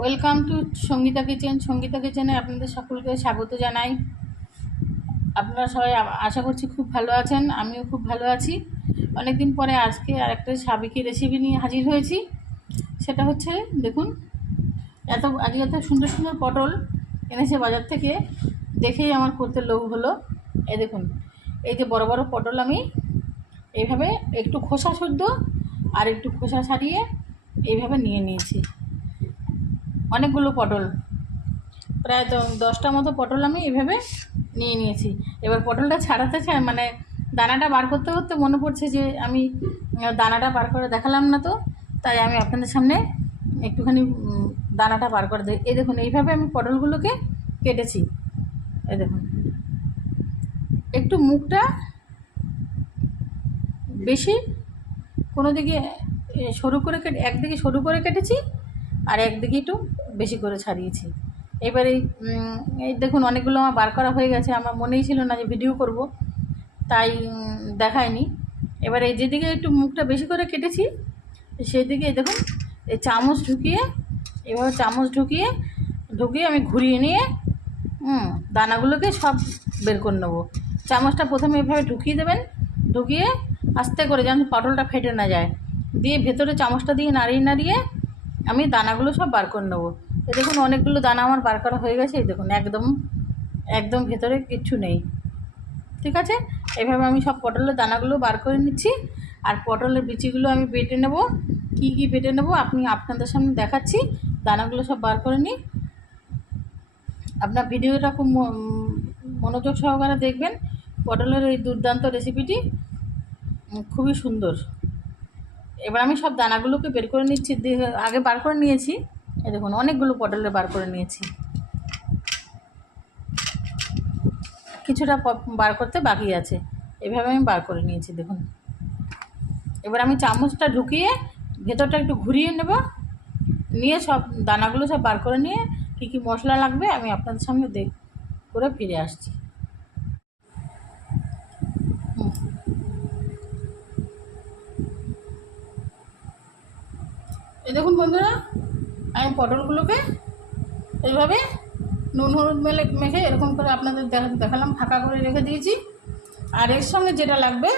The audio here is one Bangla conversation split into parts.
Welcome to Sangeeta kitchen. Sangeeta কিচেনে আপনাদের সকলকে স্বাগত জানাই। আপনারা সবাই আশা করছি খুব ভালো আছেন, আমিও খুব ভালো আছি। অনেক দিন পরে আজকে আর একটা সাবিকি রেসিপি নিয়ে হাজির হয়েছি। সেটা হচ্ছে, দেখুন, এত, আজকে এত সুন্দর সুন্দর পটল এনেছে বাজার থেকে, দেখেই আমার করতে লোভ হলো। এই দেখুন, এই যে বড় বড় পটল আমি এইভাবে একটু খোসা শুদ্ধ আর একটু খোসা ছাড়িয়ে এইভাবে নিয়ে নিয়েছি। অনেকগুলো পটল। প্রায় তো দশটা মতো পটল আমি এভাবে নিয়ে নিয়েছি। এবার পটলটা ছাড়াতে মানে দানাটা বার করতে করতে মনে পড়ছে যে আমি দানাটা বার করে দেখালাম না তো, তাই আমি আপনাদের সামনে একটুখানি দানাটা বার করে দিই। এই দেখুন, এইভাবে আমি পটলগুলোকে কেটেছি। এই দেখুন, একটু মুখটা বেশি, কোনো দিকে সরু করে কেটে একদিকে সরু করে কেটেছি, আর একদিকে একটু বেশি করে ছাড়িয়েছি। এবারে এই দেখুন অনেকগুলো আমার বার করা হয়ে গেছে। আমার মনেই ছিল না যে ভিডিও করব, তাই দেখায়নি। এবার যেদিকে একটু মুখটা বেশি করে কেটেছি সেই দিকে দেখুন এই চামচ ঢুকিয়ে, এভাবে চামচ ঢুকিয়ে ঢুকিয়ে আমি ঘুরিয়ে নিয়ে দানাগুলোকে সব বের করে নেব। চামচটা প্রথমে এভাবে ঢুকিয়ে দেবেন, ঢুকিয়ে আস্তে করে যেন পটলটা ফেটে না যায়। দিয়ে ভেতরে চামচটা দিয়ে নাড়িয়ে নাড়িয়ে আমি দানাগুলো সব বার করে নেব। এই দেখুন, অনেকগুলো দানা আমার বার করা হয়ে গেছে, এই দেখুন, একদম একদম ভেতরে কিচ্ছু নেই। ঠিক আছে? এভাবে আমি সব পটলের দানাগুলো বার করে নিচ্ছি, আর পটলের বিচিগুলো আমি বেটে নেব। কি কি বেটে নেব, আপনি আপনাদের সামনে দেখাচ্ছি। দানাগুলো সব বার করে নিই। আপনার ভিডিওটা খুব মনোযোগ সহকারে দেখবেন। পটলের এই দুর্দান্ত রেসিপিটি খুবই সুন্দর। এবার আমি সব দানাগুলোকে বের করে নিচ্ছি আগে বার করে নিয়েছি। এই দেখুন, অনেকগুলো পটলের বার করে নিয়েছি। কিছুটা বার করতে বাকি আছে। এভাবে আমি বার করে নিয়েছি, দেখুন। এবার আমি চামচটা ঢুকিয়ে ভেতরটা একটু ঘুরিয়ে নেব। নিয়ে সব দানাগুলো সব বার করে নিয়ে কী কী মশলা লাগবে আমি আপনাদের সামনে দেখ করে ফিরে আসছি। এই দেখুন বন্ধুরা আমি পটলগুলোকে এইভাবে নুন হলুদ মেলে মেখে এরকম করে আপনাদের দেখালাম, ফাঁকা করে রেখে দিয়েছি। আর এর সঙ্গে যেটা লাগবে,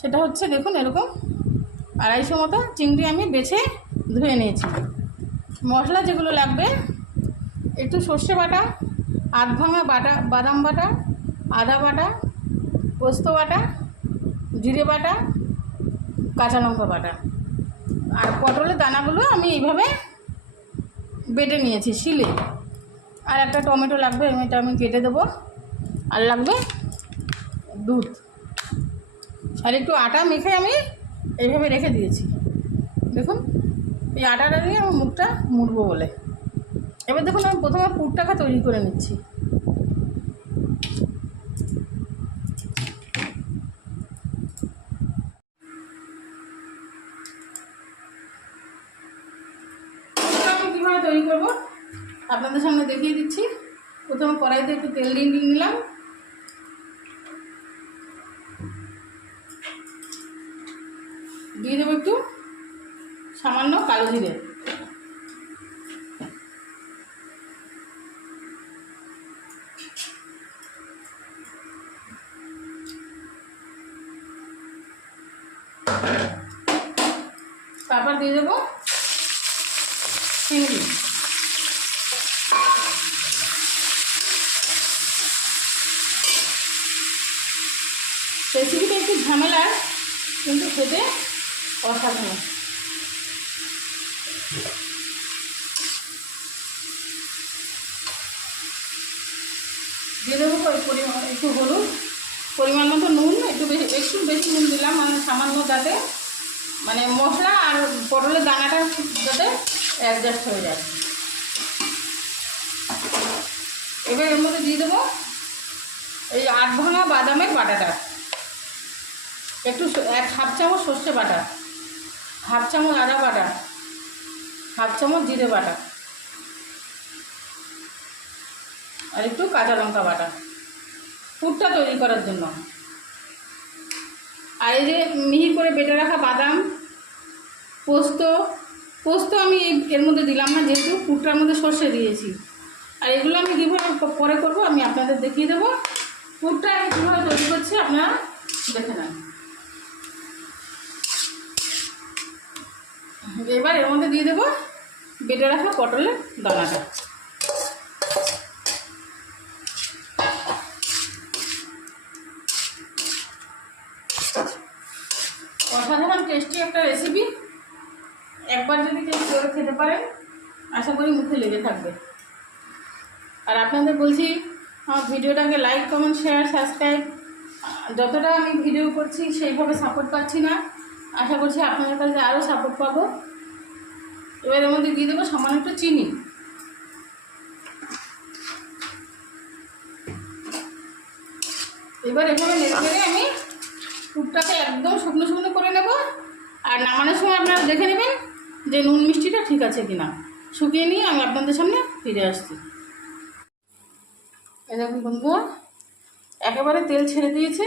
সেটা হচ্ছে দেখুন এরকম আড়াইশো মতো চিংড়ি আমি বেছে ধুয়ে নিয়েছি। মশলা যেগুলো লাগবে, একটু সর্ষে বাটা আধ ভাঙা বাটা, বাদাম বাটা, আদা বাটা, পোস্ত বাটা, জিরে বাটা, কাঁচা লঙ্কা বাটা। আর পটলের দানাগুলো আমি এইভাবে বেটে নিয়েছি, শিলে। আর একটা টমেটো লাগবে এটা আমি কেটে দেবো। আর লাগবে দুধ। আর একটু আটা মেখে আমি এইভাবে রেখে দিয়েছি। দেখুন, এই আটাটা দিয়ে আমি মুখটা মুড়বো বলে। এবার দেখুন, আমি প্রথমে পুরটাকে তৈরি করে নিচ্ছি পুরটা আমি কীভাবে তৈরি করব আপনাদের সামনে দেখিয়ে দিচ্ছি প্রথমে কড়াইতে একটু তেল দিয়ে নিলাম। দিয়ে দেবো একটু সামান্য কালো জিরে তারপর দিয়ে দেবো চিংড়ি রেসিপিটা একটু ঝামেলার কিন্তু খেতে অসাধারণ দিয়ে দেবো পরিমাণ একটু হলুদ। পরিমাণ মতো নুন, একটু বেশি একটু বেশি নুন দিলাম মানে সামান্য যাতে মানে মশলা আর পটলের দানাটা যাতে অ্যাডজাস্ট হয়ে যায়। এবার এর মধ্যে দিয়ে দেবো এই আট ভাঙা বাদামের বাটাটা। একটু এক হাফ চামচ সর্ষে বাটা, হাফ চামচ আদা বাটা। হাফ চামচ জিরে বাটা। আর একটু কাঁচা লঙ্কা বাটা। পুরটা তৈরি করার জন্য। আর এই যে মিহি করে বেটে রাখা বাদাম, পোস্ত পোস্ত আমি এর মধ্যে দিলাম না, যেহেতু পুরটার মধ্যে সর্ষে দিয়েছি। আর এগুলো আমি কীভাবে পরে করব আমি আপনাদের দেখিয়ে দেবো। পুরটা কীভাবে তৈরি করছি আপনারা দেখে নেন। এবার এর মধ্যে দিয়ে দেবো বেটে রাখা পটলের দানাটা। অসাধারণ টেস্টি একটা রেসিপি একবার যদি কেউ করে খেতে পারেন আশা করি মুখে লেগে থাকবে। আর আপনাদের বলছি, আমার ভিডিওটাকে লাইক কমেন্ট শেয়ার সাবস্ক্রাইব যতটা আমি ভিডিও করছি, সেইভাবে সাপোর্ট পাচ্ছি না। আশা করছি আপনাদের কাছে আরও সাপোর্ট পাবো। এবার এর মধ্যে দিয়ে দেবো সামান্য একটু চিনি। এবার এভাবে নেড়ে আমি টুকটাকে একদম শুকনো শুকনো করে নেব। আর নামানোর সময় আপনারা দেখে নেবেন যে নুন মিষ্টিটা ঠিক আছে কিনা। শুকিয়ে নিয়ে আমি আপনাদের সামনে ফিরে আসছি। এই দেখুন বন্ধুরা, একেবারে তেল ছেড়ে দিয়েছে।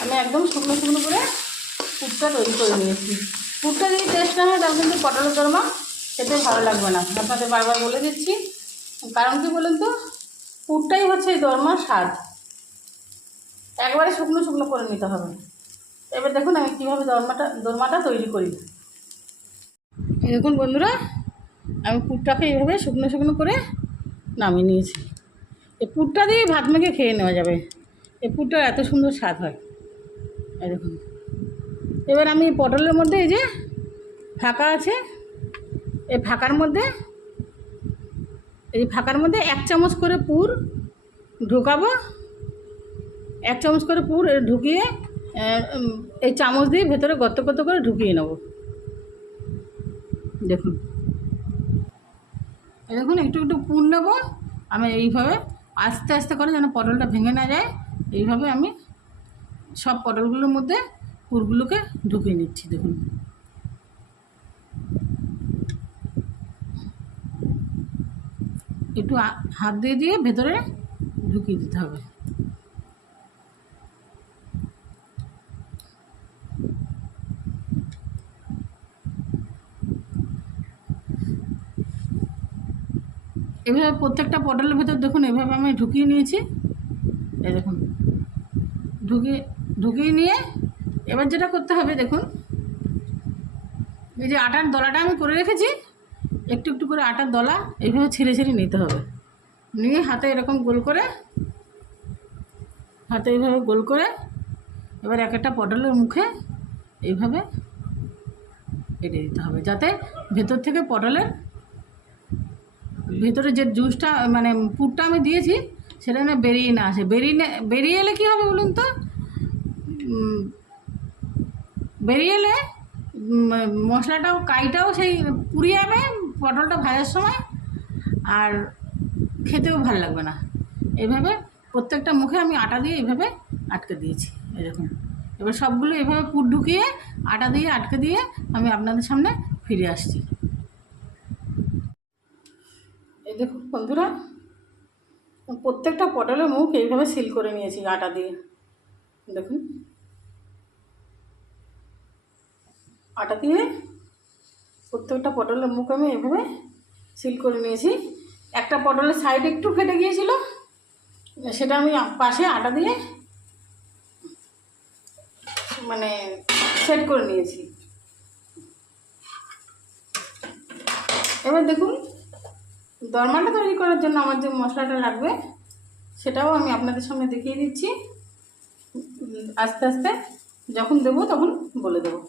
আমি একদম শুকনো শুকনো করে পুরটা তৈরি করে নিয়েছি। পুরটা যদি টেস্ট না হয়, তাহলে কিন্তু পটলের দরমা খেতে ভালো লাগবে না। আপনাদের বারবার বলে দিচ্ছি। কারণ কি বলুন তো? পুরটাই হচ্ছে এই দরমার স্বাদ। একবারে শুকনো শুকনো করে নিতে হবে। এবার দেখুন আমি কীভাবে দরমাটা দরমাটা তৈরি করি। দেখুন বন্ধুরা, আমি পুরটাকে এইভাবে শুকনো শুকনো করে নামিয়ে নিয়েছি। এই পুরটা দিয়ে ভাত মেখে খেয়ে নেওয়া যাবে। এই পুরটার এত সুন্দর স্বাদ হয়। দেখুন। এবার আমি পটলের মধ্যে এই যে ফাঁকা আছে, এই ফাঁকার মধ্যে, এই ফাঁকার মধ্যে এক চামচ করে পুর ঢুকাবো। এক চামচ করে পুর ঢুকিয়ে এই চামচ দিয়ে ভেতরে গর্ত গর্ত করে ঢুকিয়ে নেব। দেখুন। দেখুন, একটু একটু পুর নেব। আমি এইভাবে আস্তে আস্তে করে যেন পটলটা ভেঙে না যায়, এইভাবে আমি সব পটলগুলোর মধ্যে পুরগুলোকে ঢুকিয়ে নিচ্ছি, দেখুন। একটু হাত দিয়ে দিয়ে ভেতরে ঢুকিয়ে দিতে হবে। এভাবে প্রত্যেকটা পটলের ভেতর দেখুন, এভাবে আমি ঢুকিয়ে নিয়েছি। এই দেখুন ঢুকিয়ে ঢুকিয়ে নিয়ে এবার যেটা করতে হবে, দেখুন। এই যে আটার দলাটা আমি করে রেখেছি, একটু একটু করে আটার দলা এইভাবে ছেড়ে ছেড়ে নিতে হবে। নিয়ে হাতে এরকম গোল করে, হাতে এইভাবে গোল করে, এবার এক একটা পটলের মুখে এইভাবে কেটে দিতে হবে, যাতে ভেতর থেকে পটলের ভেতরে যে জুসটা মানে পুরটা আমি দিয়েছি, সেটা না বেরিয়ে না আসে। বেরিয়ে বেরিয়ে এলে কী হবে বলুন তো? বেরিয়ে এলে মশলাটাও কাইটাও সেই পুড়িয়ে যাবে পটলটা ভাজার সময়, আর খেতেও ভালো লাগবে না। এভাবে প্রত্যেকটা মুখে আমি আটা দিয়ে এইভাবে আটকে দিয়েছি, এরকম। এবার সবগুলো এভাবে পুর ঢুকিয়ে, আটা দিয়ে আটকে দিয়ে আমি আপনাদের সামনে ফিরে আসছি। এই দেখুন বন্ধুরা, প্রত্যেকটা পটলের মুখ এইভাবে সিল করে নিয়েছি আটা দিয়ে। দেখুন। আটা দিয়ে প্রত্যেকটা পটলের মুখ আমি এভাবে সিল করে নিয়েছি। একটা পটলের সাইড একটু ফেটে গিয়েছিল, সেটা আমি পাশে আটা দিয়ে মানে সেট করে নিয়েছি। এবার দেখুন, দরমাটা তৈরি করার জন্য আমার যে মশলাটা লাগবে, সেটাও আমি আপনাদের সামনে দেখিয়ে দিচ্ছি। আস্তে আস্তে যখন দেবো তখন বলে দেবো।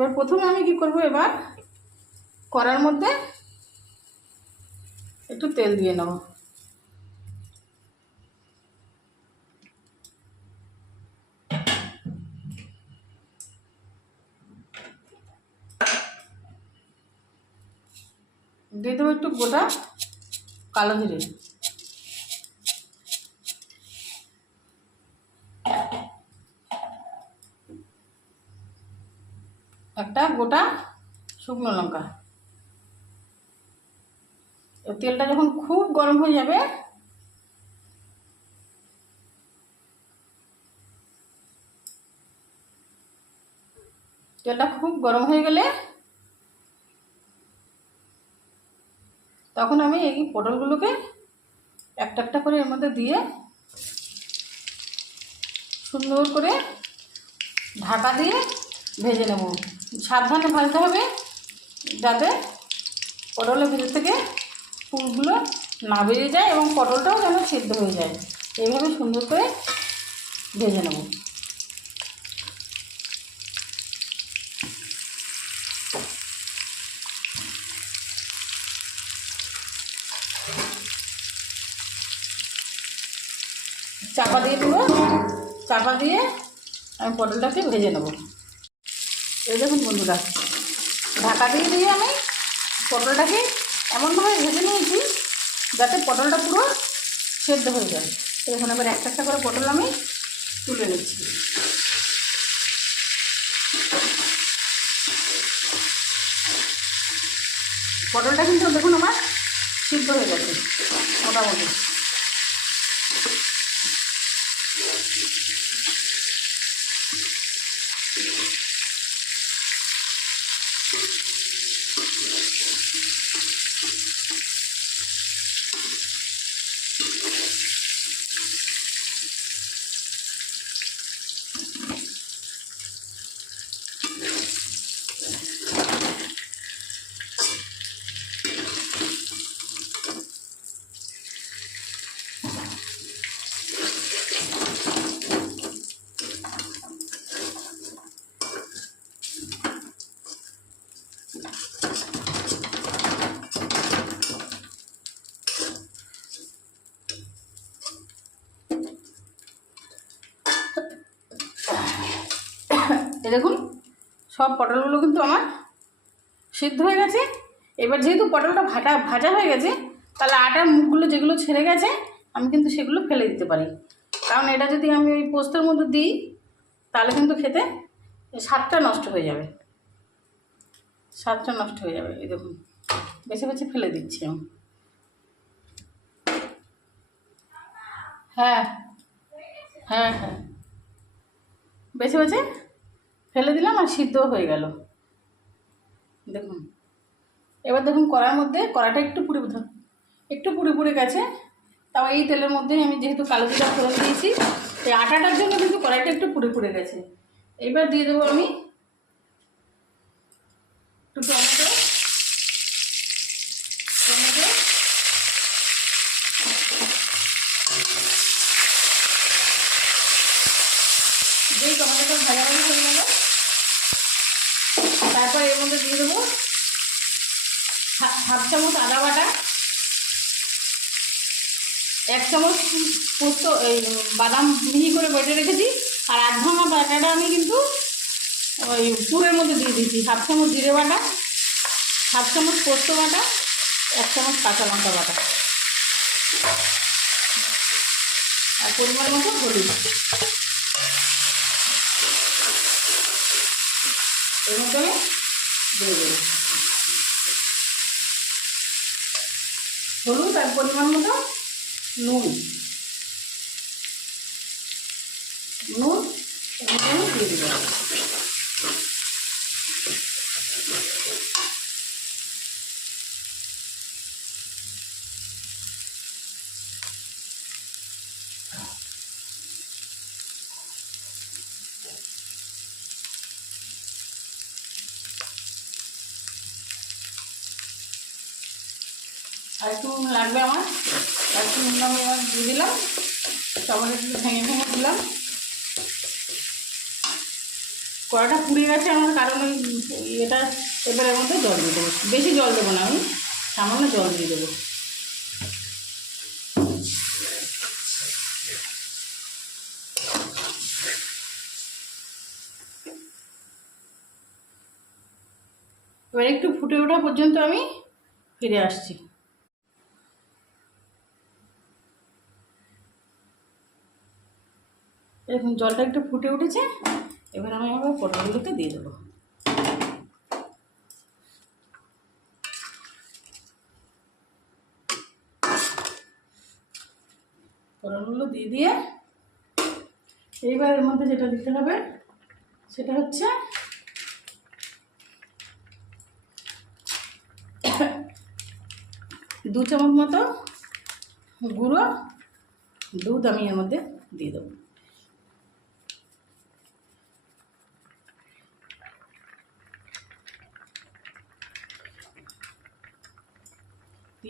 এবার প্রথমে আমি কি করব? এবার করার মধ্যে একটু তেল দিয়ে নেব। দিয়ে দেবো একটু গোটা কালো জিরে। একটা গোটা শুকনো লঙ্কা। তেলটা যখন খুব গরম হয়ে যাবে, তেলটা খুব গরম হয়ে গেলে তখন আমি এই পটলগুলোকে একটা একটা করে এর মধ্যে দিয়ে সুন্দর করে ঢাকা দিয়ে ভেজে নেব। সাবধানে ভাজতে হবে, যাতে পটলের ভিতর থেকে ফুলগুলো না বেরিয়ে যায় এবং পটলটাও যেন সিদ্ধ হয়ে যায়। এইভাবে সুন্দর করে ভেজে নেব। চাপা দিয়ে দেবো, চাপা দিয়ে আমি পটলটাকে ভেজে নেব। এই দেখুন বন্ধুরা, ঢাকা দিয়ে দিয়ে আমি পটলটাকে এমনভাবে ভেজে নিয়েছি যাতে পটলটা পুরো সেদ্ধ হয়ে যায়। এখন এবার একটা একটা করে পটল আমি তুলে নিচ্ছি। পটলটা কিন্তু দেখুন আমার সিদ্ধ হয়ে গেছে, মোটামুটি এ দেখুন, সব পটলগুলো কিন্তু আমার সিদ্ধ হয়ে গেছে। এবার যেহেতু পটলটা ভাটা, ভাজা হয়ে গেছে, তাহলে আটার মুখগুলো যেগুলো ছেড়ে গেছে, আমি কিন্তু সেগুলো ফেলে দিতে পারি। কারণ এটা যদি আমি ওই পোস্তের মধ্যে দিই, তাহলে কিন্তু খেতে স্বাদটা নষ্ট হয়ে যাবে। স্বাদটা নষ্ট হয়ে যাবে, এই দেখুন। বেছে বেছে ফেলে দিচ্ছি আমি। হ্যাঁ হ্যাঁ হ্যাঁ। বেছে বেছে ফেলে দিলাম আর সিদ্ধ হয়ে গেল। দেখুন, এবার দেখুন কড়ার মধ্যে, কড়াটা একটু পুড়ে একটু পুড়ে পুড়ে গেছে। তাও এই তেলের মধ্যে আমি যেহেতু কালো জিরা ফোড়ন দিয়েছি, এই আটাটার জন্য কিন্তু কড়াইটা একটু পুড়ে পুড়ে গেছে। এবার দিয়ে দেবো আমি একটু টমেটো যেই টমেটোটা ভাজা ভাজা হয়ে গেল তারপর এর মধ্যে দিয়ে দেবো। হাফ চামচ আদা বাটা, এক চামচ পোস্ত, এই বাদাম মিহি করে বেটে রেখেছি, আর আধ ভাঙা বাটাটা আমি কিন্তু ওই পুরের মধ্যে দিয়ে দিয়েছি। হাফ চামচ জিরে বাটা, হাফ চামচ পোস্ত বাটা, এক চামচ কাঁচা লঙ্কা বাটা। আর পরিমাণ মতো হলুদ। এর মধ্যে হলুদ আর পরিমাণ মতো নুন। নুন দিয়ে দেবো। একটু লাগবে আমার। একটু নুন আমি দিয়ে দিলাম। টমেটো একটু ভেঙে ভেঙে দিলাম। কড়াটা পুড়ে গেছে আমার, কারণ ওই এটা এবার এর মধ্যে জল দিয়ে দেবো। বেশি জল দেবো না আমি, সামান্য জল দিয়ে দেবো। এবার একটু ফুটে ওঠা পর্যন্ত আমি ফিরে আসছি। দেখুন, জলটা একটু ফুটে উঠেছে। এবার আমি আমার পটলগুলোকে দিয়ে দেবো। পটলগুলো দিয়ে দিয়ে এইবার এর মধ্যে যেটা দিতে হবে, সেটা হচ্ছে দু চামচ মতো গুঁড়ো দুধ আমি এর মধ্যে দিয়ে দেবো।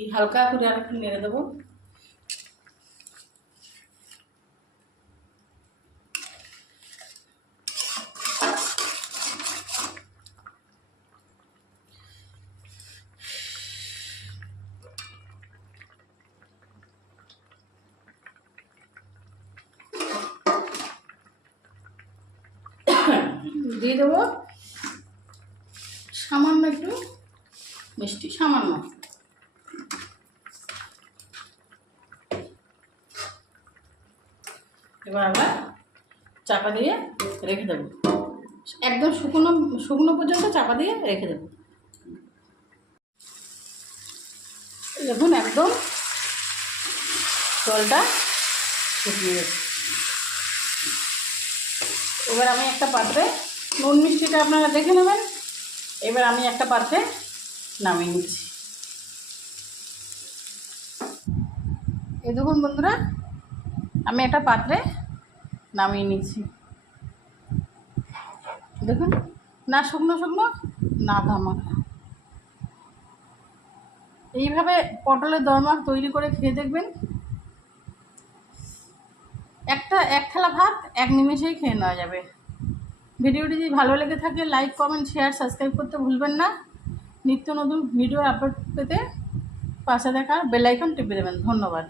হালকা করে আর একটু নেড়ে দেবো দিয়ে দেবো সামান্য একটু মিষ্টি সামান্য এবার আবার চাপা দিয়ে রেখে দেবো। একদম শুকনো শুকনো পর্যন্ত চাপা দিয়ে রেখে দেবো। দেখুন একদম জলটা শুকিয়ে গেছে। এবার আমি একটা পাত্রে নুন মিষ্টিটা আপনারা দেখে নেবেন। এবার আমি একটা পাত্রে নামিয়ে নিচ্ছি। এই দেখুন বন্ধুরা, আমি একটা পাত্রে নামিয়ে নিচ্ছি। দেখুন, না শুকনো শুকনো, না ধামাকা। এইভাবে পটলের দরমা তৈরি করে খেয়ে দেখবেন, একটা এক থালা ভাত, এক নিমেষেই খেয়ে নেওয়া যাবে। ভিডিওটি যদি ভালো লেগে থাকে লাইক কমেন্ট শেয়ার সাবস্ক্রাইব করতে ভুলবেন না। নিত্য নতুন ভিডিও আপলোড পেতে পাশে দেখা বেল আইকন টিপে দেবেন। ধন্যবাদ।